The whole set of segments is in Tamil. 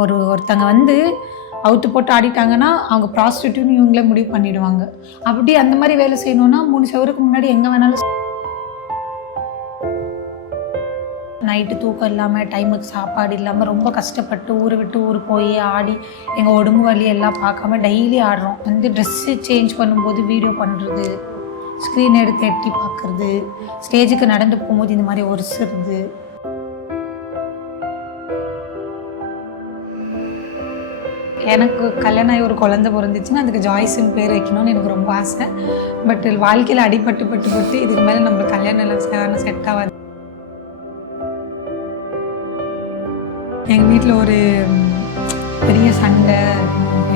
ஒரு ஒருத்தங்க வந்து அவுத்து போட்டு ஆடிட்டாங்கன்னா அவங்க ப்ராஸ்டியூட்னு இவங்களே முடிவு பண்ணிடுவாங்க. அப்படி அந்த மாதிரி வேலை செய்யணும்னா மூணு சவருக்கு முன்னாடி எங்கே வேணாலும் நைட்டு தூக்கம் இல்லாமல் டைமுக்கு சாப்பாடு இல்லாமல் ரொம்ப கஷ்டப்பட்டு ஊரை விட்டு ஊர் போய் ஆடி எங்கள் உடம்பு வலி எல்லாம் பார்க்காம டெய்லி ஆடுறோம். வந்து ட்ரெஸ்ஸு சேஞ்ச் பண்ணும்போது வீடியோ பண்ணுறது ஸ்க்ரீன் எடுத்து எட்டி பார்க்குறது ஸ்டேஜுக்கு நடந்து போகும்போது இந்த மாதிரி ஒரிசுறது எனக்கு கல்யாணம் ஆகி ஒரு குழந்தை பிறந்துச்சுன்னா அதுக்கு ஜாய்ஸ்ன்னு பேர் வைக்கணும்னு எனக்கு ரொம்ப ஆசை. பட் வாழ்க்கையில் அடிபட்டு பட்டு பட்டு இதுக்கு மேலே நம்மளுக்கு கல்யாணம் எல்லாம் செட் ஆகாது எங்கள் வீட்டில் ஒரு பெரிய சண்டை.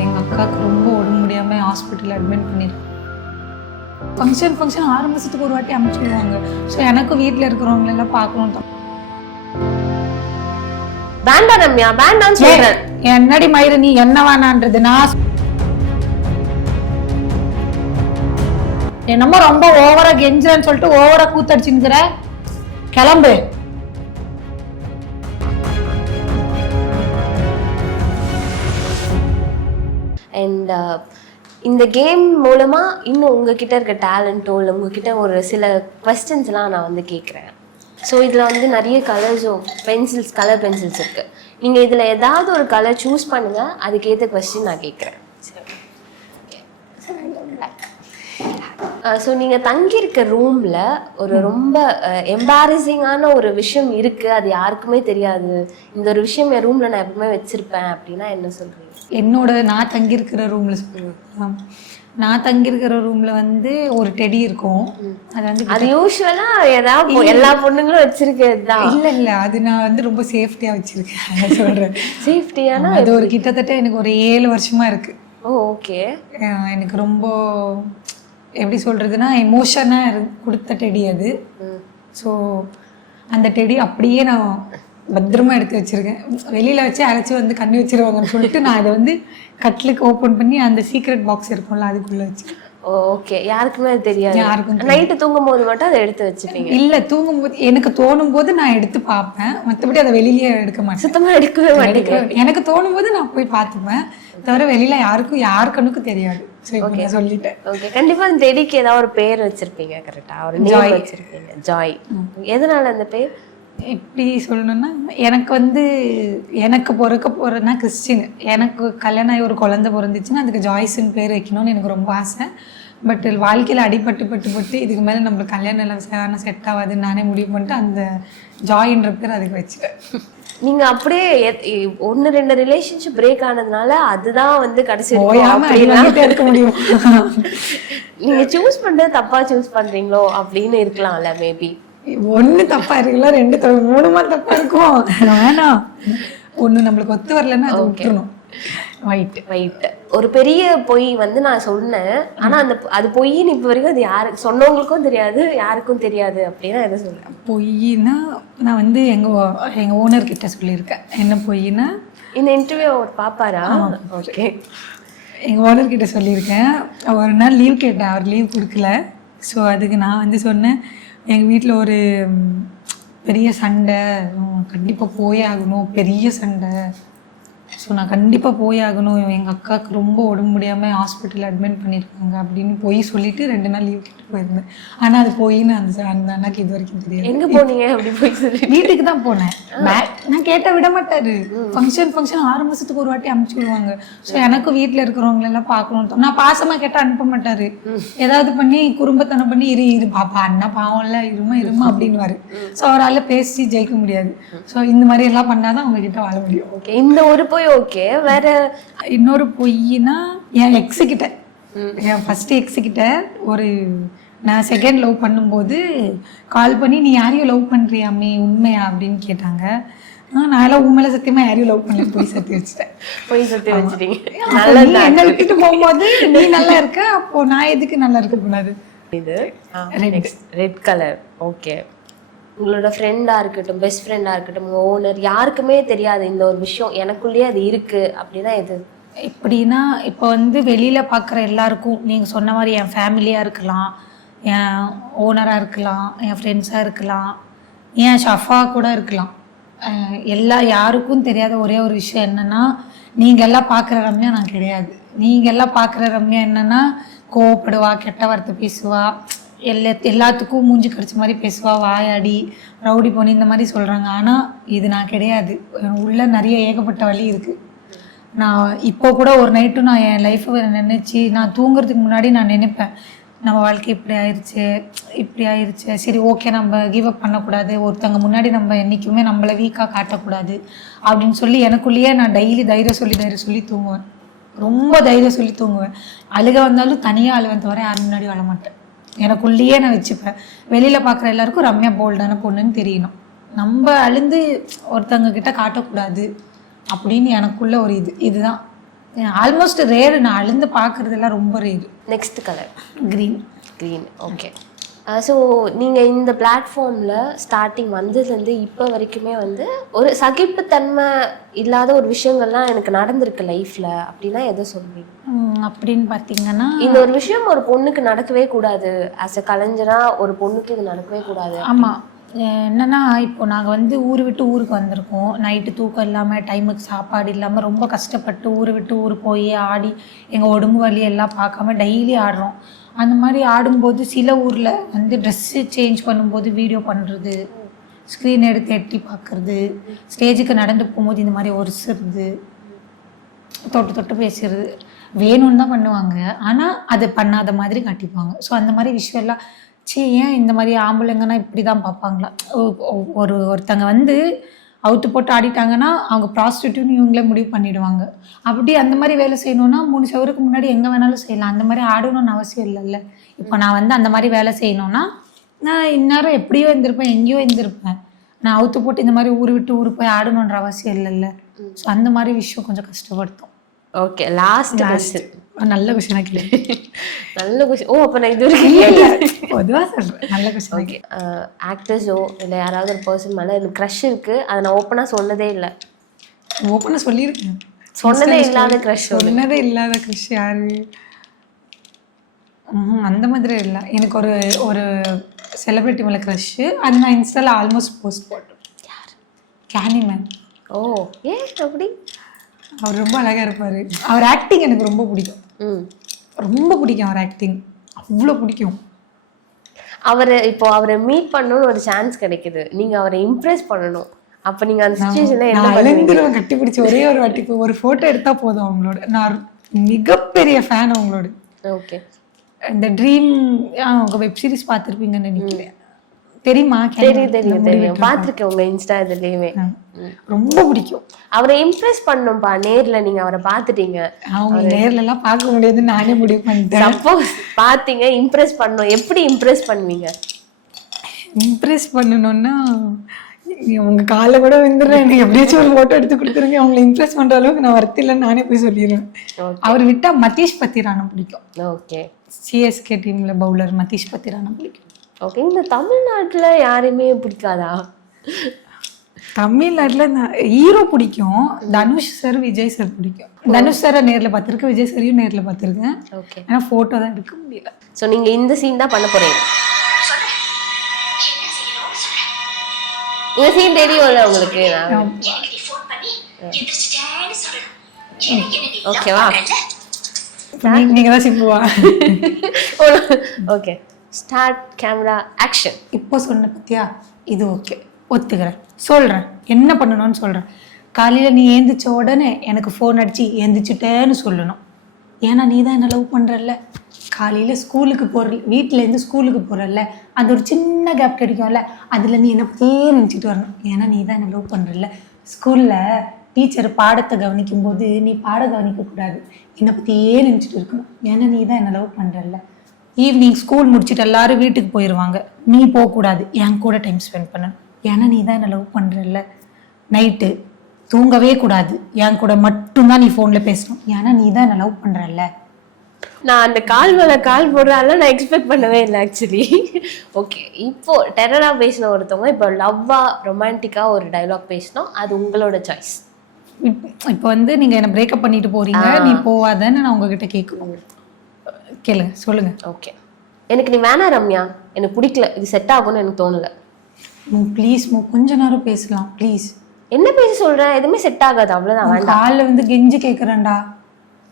எங்கள் அக்காவுக்கு ரொம்ப உடம்பு முடியாமல் ஹாஸ்பிட்டலில் அட்மிட் பண்ணியிருக்கேன் ஃபங்க்ஷன் ஃபங்க்ஷன் ஆரம்பிச்சதுக்கு ஒரு வாட்டி அனுப்பிச்சிடுவாங்க ஸோ எனக்கும் வீட்டில் இருக்கிறவங்களெல்லாம் பார்க்கணும். தான் வேண்டாம் ரம்யா வேண்டாம்னு சொல்றேன். என்னடி மயிறு நீ என்ன வேணான்றது? நான் என்னமோ ரொம்ப ஓவரா கெஞ்சுறேன்னு சொல்லிட்டு ஓவரா கூத்தடிச்சுங்கிற கிளம்பு. அண்ட் இந்த கேம் மூலமா இன்னும் உங்ககிட்ட இருக்க டேலண்ட்டோ இல்லை உங்ககிட்ட ஒரு சில கொஸ்டின்ஸ்லாம் நான் வந்து கேட்குறேன் ஸோ இதில் வந்து நிறைய கலர்ஸும் பென்சில்ஸ் கலர் பென்சில்ஸ் இருக்கு. நீங்க இதுல ஏதாவது ஒரு கலர் சூஸ் பண்ணுங்க. அதுக்கேற்ற கொஸ்டின் நான் கேட்குறேன் ஸோ நீங்க தங்கியிருக்க ரூம்ல ஒரு ரொம்ப எம்பாரசிங்கான ஒரு விஷயம் இருக்கு. அது யாருக்குமே தெரியாது. இந்த ஒரு விஷயம் என் ரூம்ல நான் எப்பவுமே வச்சிருப்பேன் அப்படின்னா என்ன சொல்றீங்க? என்னோட நான் தங்கியிருக்கிற ரூம்ல சொல்லுவேன் நான் தங்கியிருக்கிற ரூம்ல வந்து ஒரு டெடி இருக்கும். அது வந்து அது யூஸ்வலா ஏதாவது எல்லா பொண்ணுங்களும் வச்சிருக்கிறது தான் இல்ல இல்ல. அது நான் வந்து ரொம்ப சேஃப்டியா வச்சிருக்கேன். சொல்றேன். சேஃப்டியான அது ஒரு கிட்டத்தட்ட எனக்கு ஒரு ஏழு வருஷமா இருக்கு. Oh okay. எனக்கு ரொம்ப எப்படி சொல்கிறதுனா எமோஷனாக கொடுத்த டெடி அது. ஸோ அந்த டெடி அப்படியே நான் பத்திரமா எடுத்து வச்சிருக்கேன். வெளியில் வச்சு அரைச்சி வந்து கண்ணி வச்சிருவாங்கன்னு சொல்லிட்டு நான் அதை வந்து கட்லுக்கு ஓப்பன் பண்ணி அந்த சீக்ரெட் பாக்ஸ் இருக்கும்ல அதுக்குள்ளே வச்சு ஓகே யாருக்குமே அது தெரியாது. யாருக்கும் நைட்டு தூங்கும் போது மட்டும் அதை எடுத்து வச்சுப்பீங்க? இல்லை தூங்கும்போது எனக்கு தோணும் போது நான் எடுத்து பார்ப்பேன். மற்றபடி அதை வெளியிலே எடுக்க மாட்டேன். சுத்தமா எடுக்கவே எடுக்க- எனக்கு தோணும் போது நான் போய் பார்த்துப்பேன். தவிர வெளியில யாருக்கும் யார் கண்ணுக்கும் தெரியாது. நான் சொல்லிட்டேன். ஓகே கண்டிப்பா அந்த செடிக்கு ஏதாவது ஒரு பேர் வச்சிருப்பீங்க கரெக்டா ஒரு நேம் வச்சிருப்பீங்க. ஜாய் எதனால அந்த பேர்? எப்படி சொல்லணும்னா எனக்கு வந்து எனக்கு பிறக்க போகிறேன்னா கிறிஸ்டின். எனக்கு கல்யாணம் ஆகி ஒரு குழந்தை பிறந்துச்சுன்னா அதுக்கு ஜாய்ஸ்ன்னு பேர் வைக்கணும்னு எனக்கு ரொம்ப ஆசை. பட் வாழ்க்கையில் அடிபட்டு பட்டு பட்டு இதுக்கு மேலே நம்மளுக்கு கல்யாணம் எல்லாம் செட் ஆகாதுன்னு நானே முடிவு பண்ணிட்டு அந்த ஜாயின்ற பேர் அதுக்கு வச்சுட்டேன். நீங்க அப்படியே ஒண்ணு ரெண்டு ரிலேஷன்ஷிப் பிரேக் ஆனதுனால அதுதான் வந்து கடைசி இருக்க முடியும். நீங்க சூஸ் பண்றது தப்பா சூஸ் பண்றீங்களோ அப்படின்னு இருக்கலாம்ல மேபி ஒண்ணு தப்பா இருக்குல்ல ரெண்டு தப்பு மூணுமா தப்பா இருக்கும். வேணாம் ஒண்ணு நம்மளுக்கு ஒத்து வரலன்னா அது விட்டுறணும். ஒயிட் ரைட் ஒரு பெரிய பொய் வந்து நான் சொன்னேன். ஆனா அந்த அது பொய்ன்னு இப்ப வரைக்கும் அது யாரு சொன்னவங்களுக்கும் தெரியாது யாருக்கும் தெரியாது அப்படின்னா எதை சொல்றேன் பொய்னா நான் வந்து எங்க எங்க ஓனர் கிட்ட சொல்லியிருக்கேன். என்ன பொய்னா இந்த இன்டர்வியூ அவர் பாப்பாரா? ஓகே எங்க ஓனர் கிட்ட சொல்லியிருக்கேன். ஒரு நாள் லீவ் கேட்டேன் அவர் லீவ் கொடுக்கல. ஸோ அதுக்கு நான் வந்து சொன்னேன் எங்கள் வீட்டில் ஒரு பெரிய சண்டை. கண்டிப்பாக போயே ஆகணும். பெரிய சண்டை. ஸோ நான் கண்டிப்பாக போய் ஆகணும். எங்கள் அக்காவுக்கு ரொம்ப உடம்பு முடியாமல் ஹாஸ்பிட்டல் அட்மிட் பண்ணியிருக்காங்க அப்படின்னு போய் சொல்லிட்டு ரெண்டு நாள் லீவ் கேட்டு போயிருந்தேன். ஆனால் அது போயின்னு அந்த ச- அந்த அண்ணாக்கு இது வரைக்கும் தெரியாது. எங்க போனீங்க அப்படி போய் சொல்லி வீட்டுக்கு தான் போனேன். நான் கேட்ட விட மாட்டாரு. ஃபங்க்ஷன் ஃபங்க்ஷன் ஆறு மாசத்துக்கு ஒரு வாட்டி அனுப்பிச்சு விடுவாங்க. ஸோ எனக்கும் வீட்டில் இருக்கிறவங்க எல்லாம் பார்க்கணும். நான் பாசமா கேட்டா அனுப்ப மாட்டாரு. ஏதாவது பண்ணி குறும்பத்தனம் பண்ணி இரு இரு பாப்பா அண்ணா பாவம்ல இருமா இருமா அப்படின்னுவாரு. ஸோ அவரால் பேசி ஜெயிக்க முடியாது. ஸோ இந்த மாதிரி எல்லாம் பண்ணாதான் அவங்க கிட்ட வாழ முடியும். ஓகே இந்த ஒரு போய் ஓகே வேற? இன்னொரு பொய்னா என் எக்ஸு கிட்ட. என் ஃபர்ஸ்ட் எக்ஸு கிட்ட ஒரு நான் செகண்ட் லவ் பண்ணும்போது கால் பண்ணி நீ யாரையும் லவ் பண்றியாமே உண்மையா? அப்படின்னு கேட்டாங்க. நான் எல்லாம் உண்மையில சத்தியமா யாரையும் லவ் பண்ணல போய் சத்தி வச்சுட்டேன். போய் சுத்தி வச்சிட்டீங்க. என்ன விட்டுட்டு போகும்போது நீ நல்லா இருக்க அப்போ நான் எதுக்கு நல்லா இருக்க கூடாது இது ரெட் கலர் ஓகே உங்களோட ஃப்ரெண்டாக இருக்கட்டும் பெஸ்ட் ஃப்ரெண்டாக இருக்கட்டும் உங்கள் ஓனர் யாருக்குமே தெரியாது இந்த ஒரு விஷயம். எனக்குள்ளேயே அது இருக்குது அப்படின்னா எது? எப்படின்னா இப்போ வந்து வெளியில் பார்க்குற எல்லாருக்கும் நீங்கள் சொன்ன மாதிரி என் ஃபேமிலியாக இருக்கலாம் என் ஓனராக இருக்கலாம் என் ஃப்ரெண்ட்ஸாக இருக்கலாம் என் ஷஃபா கூட இருக்கலாம். எல்லா யாருக்கும் தெரியாத ஒரே ஒரு விஷயம் என்னன்னா நீங்கள் எல்லாம் பார்க்குற ரம்யா நான் கிடையாது. நீங்கள் எல்லாம் பார்க்குற ரம்யா என்னென்னா கோவப்படுவா கெட்ட வார்த்தை பேசுவா எல்லா எல்லாத்துக்கும் மூஞ்சி கடிச்ச மாதிரி பேசுவா வாயாடி ரவுடி பொண்ணு இந்த மாதிரி சொல்கிறாங்க ஆனால் இது நான் கிடையாது. உள்ள நிறைய ஏகப்பட்ட வழி இருக்குது நான் இப்போ கூட ஒரு நைட்டு நான் என் லைஃப்பை நினச்சி நான் தூங்குறதுக்கு முன்னாடி நான் நினைப்பேன். நம்ம வாழ்க்கை இப்படி ஆயிடுச்சு இப்படி ஆயிடுச்சு சரி ஓகே நம்ம கிவ் அப் பண்ணக்கூடாது. ஒருத்தவங்க முன்னாடி நம்ம என்றைக்குமே நம்மளை வீக்காக காட்டக்கூடாது அப்படின்னு சொல்லி எனக்குள்ளேயே நான் டெய்லி தைரியம் சொல்லி தைரியம் சொல்லி தூங்குவேன். ரொம்ப தைரியம் சொல்லி தூங்குவேன். அழுக வந்தாலும் தனியாக அழுவேன் தவிர யார் முன்னாடி அழ மாட்டேன். எனக்குள்ளேயே நான் வச்சுப்பேன். வெளியில் பார்க்குற எல்லாருக்கும் ரம்யா போல்டான பொண்ணுன்னு தெரியணும். நம்ம அழுந்து ஒருத்தவங்க கிட்ட காட்டக்கூடாது அப்படின்னு எனக்குள்ள ஒரு இது இதுதான். ஆல்மோஸ்ட் ரேரு நான் அழுந்து பார்க்குறதெல்லாம் ரொம்ப rare next colour green green okay so நீங்கள் இந்த பிளாட்ஃபார்மில் ஸ்டார்டிங் வந்ததுலேருந்து இப்போ வரைக்குமே வந்து ஒரு சகிப்புத்தன்மை இல்லாத ஒரு விஷயங்கள்லாம் எனக்கு நடந்திருக்கு லைஃப்பில் அப்படின்னா எதை சொல்வீங்க அப்படின்னு பார்த்தீங்கன்னா இந்த ஒரு விஷயம் ஒரு பொண்ணுக்கு நடக்கவே கூடாது. ஆஸ் அ கலைஞரா ஒரு பொண்ணுக்கு இது நடக்கவே கூடாது. ஆமாம் என்னன்னா இப்போ நாங்கள் வந்து ஊர் விட்டு ஊருக்கு வந்திருக்கோம். நைட்டு தூக்கம் இல்லாமல் டைமுக்கு சாப்பாடு இல்லாமல் ரொம்ப கஷ்டப்பட்டு ஊர் விட்டு ஊர் போய் ஆடி எங்கள் உடம்பு வலி எல்லாம் பார்க்காம டெய்லி ஆடுறோம். அந்த மாதிரி ஆடும்போது சில ஊரில் வந்து ட்ரெஸ்ஸு சேஞ்ச் பண்ணும்போது வீடியோ பண்ணுறது ஸ்க்ரீன் எடுத்து எட்டி பார்க்குறது ஸ்டேஜுக்கு நடந்து போகும்போது இந்த மாதிரி ஒரிசுறது தொட்டு தொட்டு பேசுறது. வேணும்னு தான் பண்ணுவாங்க. ஆனால் அது பண்ணாத மாதிரி காட்டிப்பாங்க. ஸோ அந்த மாதிரி விஷயம் எல்லாம் சீ ஏன் இந்த மாதிரி ஆம்பளைங்கன்னா இப்படி தான் பார்ப்பாங்களா ஒரு ஒருத்தங்க வந்து அவுத்து போட்டு ஆடிட்டாங்கன்னா அவங்க ப்ராஸ்டியூட்னு இவங்களே முடிவு பண்ணிடுவாங்க. அப்படி அந்த மாதிரி வேலை செய்யணும்னா மூணு சவருக்கு முன்னாடி எங்கே வேணாலும் செய்யலாம். அந்த மாதிரி ஆடணும்னு அவசியம் இல்லைல்ல. இப்போ நான் வந்து அந்த மாதிரி வேலை செய்யணும்னா நான் இந்நேரம் எப்படியோ இருந்திருப்பேன் எங்கேயோ இருந்திருப்பேன் நான் அவுத்து போட்டு இந்த மாதிரி ஊர் விட்டு ஊர் போய் ஆடணுன்ற அவசியம் இல்லைல்ல. ஸோ அந்த மாதிரி விஷயம் கொஞ்சம் கஷ்டப்படுத்தும். ஓகே லாஸ்ட் கொஸ்டின் நல்ல கொஸ்டினாக கேள்வி நல்ல கொஸ்டின் ஓ அப்போ நான் இது வரைக்கும் பொதுவாக சொல்கிறேன் நல்ல கொஸ்டின் ஓகே ஆக்டர்ஸோ இல்லை யாராவது ஒரு பர்சன் மேலே எனக்கு க்ரஷ் இருக்கு அதை நான் ஓப்பனாக சொன்னதே இல்லை ஓப்பனாக சொல்லியிருக்கேன் சொன்னதே இல்லாத க்ரஷ் சொன்னதே இல்லாத கிருஷ் யாரு அந்த மாதிரி இல்லை எனக்கு ஒரு ஒரு செலிபிரிட்டி மேலே க்ரஷ்ஷு அது நான் இன்ஸ்டாவில் ஆல்மோஸ்ட் போஸ்ட் போட்டேன் யார் கேனிமேன் ஓ ஏன் அப்படி அவர் ரொம்ப அழகாக இருப்பார். அவர் ஆக்டிங் எனக்கு ரொம்ப பிடிக்கும். ரொம்ப பிடிக்கும் அவர் ஆக்டிங் அவ்வளோ பிடிக்கும். அவரை இப்போ அவரை மீட் பண்ணணும்னு ஒரு சான்ஸ் கிடைக்குது. நீங்க அவரை இம்ப்ரெஸ் பண்ணணும். அப்ப நீங்க அந்த சுச்சுவேஷன்ல என்ன நான் பண்ணுவீங்க? அழுந்துருவேன் கட்டி பிடிச்சி ஒரே ஒரு வாட்டி ஒரு ஃபோட்டோ எடுத்தால் போதும் அவங்களோட. நான் மிகப்பெரிய ஃபேன் அவங்களோட. ஓகே இந்த ட்ரீம் வெப் சீரிஸ் பார்த்துருப்பீங்கன்னு நினைக்கிறேன். தெரியுமா? தெரியும் தெரியும் தெரியும். பார்த்திருக்கேன் உங்க இன்ஸ்டா இதுலயுமே. ரொம்ப பிடிக்கும். அவரை இம்ப்ரெஸ் பண்ணணும்பா நேர்ல நீங்க அவரை பார்த்துட்டீங்க. அவங்க நேர்ல எல்லாம் பார்க்க முடியாதுன்னு நானே முடிவு பண்ணிட்டேன். சப்போஸ் பாத்தீங்க இம்ப்ரெஸ் பண்ணணும். எப்படி இம்ப்ரெஸ் பண்ணுவீங்க? இம்ப்ரெஸ் பண்ணணும்னா உங்க காலை கூட வந்துடுறேன். எனக்கு எப்படியாச்சும் ஒரு ஃபோட்டோ எடுத்து கொடுத்துருங்க. அவங்களை இம்ப்ரெஸ் பண்ற அளவுக்கு நான் இல்லைன்னு நானே போய் சொல்லிடுவேன். அவர் விட்டா மதீஷ் பத்திரானா பிடிக்கும். ஓகே சிஎஸ்கே டீம்ல பவுலர் மதீஷ் பத்திரானா பிடிக்கும். ஓகே இந்த தமிழ்நாட்டுல யாரையுமே பிடிக்காதா? தமிழ்நாட்டுல ஹீரோ பிடிக்கும். தனுஷ் சார் விஜய் சார் பிடிக்கும். தனுஷ் சாரை நேர்ல பார்த்திருக்கேன் விஜய் சாரையும் நேர்ல பார்த்திருக்கேன். ஓகே ஆனா போட்டோ தான் எடுக்க முடியல. சோ நீங்க இந்த சீன் தான் பண்ண போறீங்க? இந்த சீன் தெரியும்ல உங்களுக்கு நான். ஓகேவா நீங்க தான் சிம்புவா. ஓகே ஸ்டார்ட் கேமரா ஆக்ஷன் இப்போ சொன்ன பத்தியா? இது ஓகே ஒத்துக்கிறேன். சொல்கிறேன் என்ன பண்ணணும்னு சொல்கிறேன் காலையில் நீ ஏந்திரிச்ச உடனே எனக்கு ஃபோன் அடித்து ஏந்திரிச்சிட்டேன்னு சொல்லணும். ஏன்னா நீ தான் என்ன லவ் பண்ணுறல்ல காலையில் ஸ்கூலுக்கு போகிற வீட்டிலேருந்து இருந்து ஸ்கூலுக்கு போகிறல்ல அந்த ஒரு சின்ன கேப் கிடைக்கும்ல? அதில் நீ என்ன பற்றியே நினச்சிட்டு வரணும். ஏன்னா நீ தான் என்ன லவ் பண்ணுறல்ல ஸ்கூலில் டீச்சர் பாடத்தை கவனிக்கும் போது நீ பாட கவனிக்க கூடாது. என்னை பற்றியே நினச்சிட்டு இருக்கணும். ஏன்னா நீ தான் என்ன லவ் பண்ணுறல்ல ஈவினிங் ஸ்கூல் முடிச்சுட்டு எல்லாரும் வீட்டுக்கு போயிடுவாங்க நீ போகக்கூடாது. என் கூட டைம் ஸ்பெண்ட் பண்ண. ஏன்னா நீ தான் என்ன லவ் பண்ணுறல்ல நைட்டு தூங்கவே கூடாது. என் கூட மட்டும்தான் நீ ஃபோனில் பேசணும். ஏன்னா நீ தான் என்ன லவ் பண்ணுறல்ல நான் அந்த கால் மேல கால் போடுறால நான் எக்ஸ்பெக்ட் பண்ணவே இல்லை ஆக்சுவலி ஓகே இப்போ டெரரா பேசின ஒருத்தவங்க இப்போ லவ்வா ரொமான்டிக்கா ஒரு டைலாக் பேசினோம். அது உங்களோட சாய்ஸ் இப்போ வந்து நீங்கள் என்னை பிரேக்கப் பண்ணிட்டு போறீங்க. நீ போவாதன்னு நான் உங்ககிட்ட கேட்கணும். கேளுங்க சொல்லுங்க. ஓகே எனக்கு நீ வேணாம் ரம்யா. எனக்கு பிடிக்கல. இது செட் ஆகும்னு எனக்கு தோணல. மூ ப்ளீஸ் மூ கொஞ்ச நேரம் பேசலாம் ப்ளீஸ் என்ன பேசி சொல்றேன் எதுவுமே செட் ஆகாது அவ்வளவுதான். வேண்டாம். காலில் வந்து கெஞ்சி கேட்குறேன்டா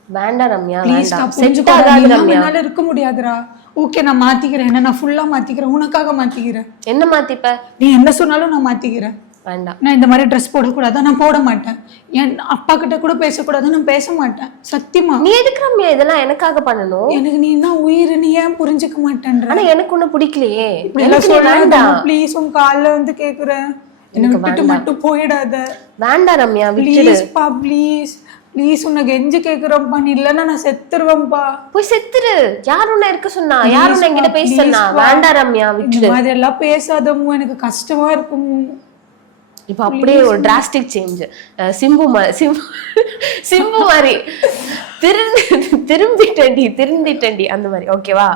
வேண்டாம் ரம்யா. வேண்டாம். செட் ஆகாது ரம்யா. என்னால இருக்க முடியாதுடா. ஓகே நான் மாத்திக்கிறேன். என்ன நான் ஃபுல்லா மாத்திக்கிறேன். உனக்காக மாத்திக்கிறேன். என்ன மாத்திப்ப? நீ என்ன சொன்னாலும் நான் மாத்திக்கிறேன். வேண்டாம். நான் இந்த மாதிரி ட்ரெஸ் போடக்கூடாது நான் போட மாட்டேன். என் அப்பா கிட்ட கூட பேசக்கூடாது நான் பேச மாட்டேன். சத்தியமா? நீ எதுக்கு ரம்யா இதெல்லாம் எனக்காக பண்ணணும்? எனக்கு நீ தான் உயிர் நீ ஏன் புரிஞ்சுக்க மாட்டேன்ற? ஆனா எனக்கு ஒண்ணு பிடிக்கலையே. எனக்கு வேண்டாம். ப்ளீஸ் உன் கால்ல வந்து கேக்குறேன். என்னை விட்டுட்டு மட்டும் போயிடாத. வேண்டாம் ரம்யா ப்ளீஸ் பா ப்ளீஸ் ப்ளீஸ் உன்னை கெஞ்சி கேக்குறேன்ப்பா. நீ இல்லைன்னா நான் செத்துருவேன்ப்பா. போய் செத்துரு. யார் உன்னை இருக்க சொன்னா? யார் உன்னை என்கிட்ட பேச சொன்னா? வேண்டாம் ரம்யா விட்டுடு. மாதிரி எல்லாம் பேசாதமோ எனக்கு கஷ்டமா இருக்கும் இப்போ அப்படியே ஒரு டிராஸ்டிக் சேஞ்ச் சிம்பு சிம்பு சிம்பு மாதிரி. திருந்து திரும்பிட்டண்டி திருந்திட்டண்டி அந்த மாதிரி. ஓகேவா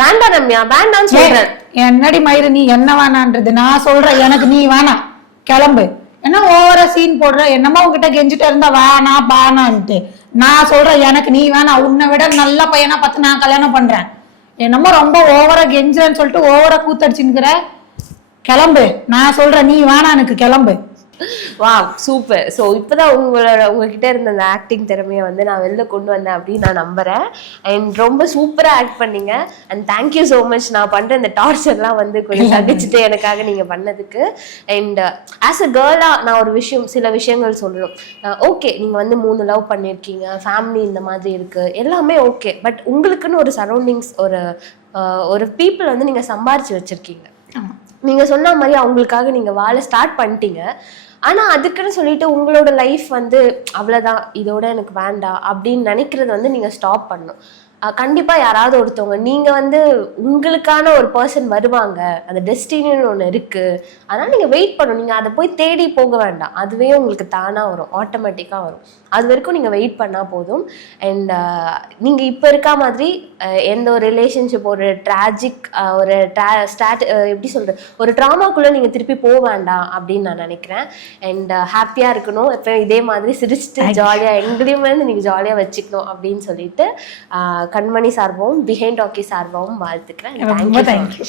வேண்டாம் ரம்யா வேண்டாம்னு சொல்றேன். என்னடி மயிறு நீ என்ன வேணான்றது? நான் சொல்றேன் எனக்கு நீ வேணாம் கிளம்பு. என்ன ஓவரா சீன் போடுற? என்னமோ உங்ககிட்ட கெஞ்சிட்டு இருந்தா வேணா பானான்ட்டு நான் சொல்றேன் எனக்கு நீ வேணாம் உன்னை விட நல்ல பையனா பார்த்து நான் கல்யாணம் பண்றேன். என்னமோ ரொம்ப ஓவரா கெஞ்சுறேன்னு சொல்லிட்டு ஓவரா கூத்தடிச்சுங்கிற கிளம்பு. நான் சொல்றேன் நீ வேணாம் எனக்கு கிளம்பு. வா சூப்பர் ஸோ இப்போதான் உங்களோட உங்ககிட்ட இருந்த அந்த ஆக்டிங் திறமையை வந்து நான் வெளில கொண்டு வந்தேன் அப்படின்னு நான் நம்புறேன். அண்ட் ரொம்ப சூப்பராக ஆக்ட் பண்ணீங்க. அண்ட் தேங்க்யூ ஸோ மச் நான் பண்ற இந்த டார்ச்சர்லாம் வந்து கொஞ்சம் சகிச்சுட்டு எனக்காக நீங்க பண்ணதுக்கு. அண்ட் ஆஸ் அ கேர்ளாக நான் ஒரு விஷயம் சில விஷயங்கள் சொல்லணும் ஓகே நீங்க வந்து மூணு லவ் பண்ணியிருக்கீங்க. ஃபேமிலி இந்த மாதிரி இருக்கு. எல்லாமே ஓகே பட் உங்களுக்குன்னு ஒரு சரௌண்டிங்ஸ் ஒரு அஹ், ஒரு பீப்புள் வந்து நீங்க சம்பாரிச்சு வச்சிருக்கீங்க. நீங்க சொன்ன மாதிரி அவங்களுக்காக நீங்க வாழ ஸ்டார்ட் பண்ணிட்டீங்க. ஆனா அதுக்குன்னு சொல்லிட்டு உங்களோட லைஃப் வந்து அவ்வளவுதான் இதோட எனக்கு வேண்டாம் அப்படின்னு நினைக்கிறது வந்து நீங்க ஸ்டாப் பண்ணணும். அஹ் கண்டிப்பா யாராவது ஒருத்தவங்க நீங்க வந்து உங்களுக்கான ஒரு பர்சன் வருவாங்க. அந்த டெஸ்டினின்னு ஒண்ணு இருக்கு. அதனால நீங்க வெயிட் பண்ணணும். நீங்க அதை போய் தேடி போக வேண்டாம். அதுவே உங்களுக்கு தானா வரும். ஆட்டோமேட்டிக்கா வரும். அது வரைக்கும் நீங்க வெயிட் பண்ணா போதும். அண்ட் நீங்க இப்ப இருக்க மாதிரி எந்த ஒரு ரிலேஷன்ஷிப் ஒரு ட்ராஜிக் ஒரு ஸ்டாட் எப்படி சொல்றது? ஒரு ட்ராமாக்குள்ள நீங்க திருப்பி போக வேண்டாம் அப்படின்னு நான் நினைக்கிறேன். அண்ட் ஹாப்பியா இருக்கணும். எப்போ இதே மாதிரி சிரிச்சுட்டு ஜாலியா எங்களையும் வந்து நீங்க ஜாலியா வச்சுக்கணும் அப்படின்னு சொல்லிட்டு கண்மணி சார்பாகவும் பிஹைண்ட் டாக்கி சார்பாகவும் வாழ்த்துக்கிறேன். தேங்க்யூ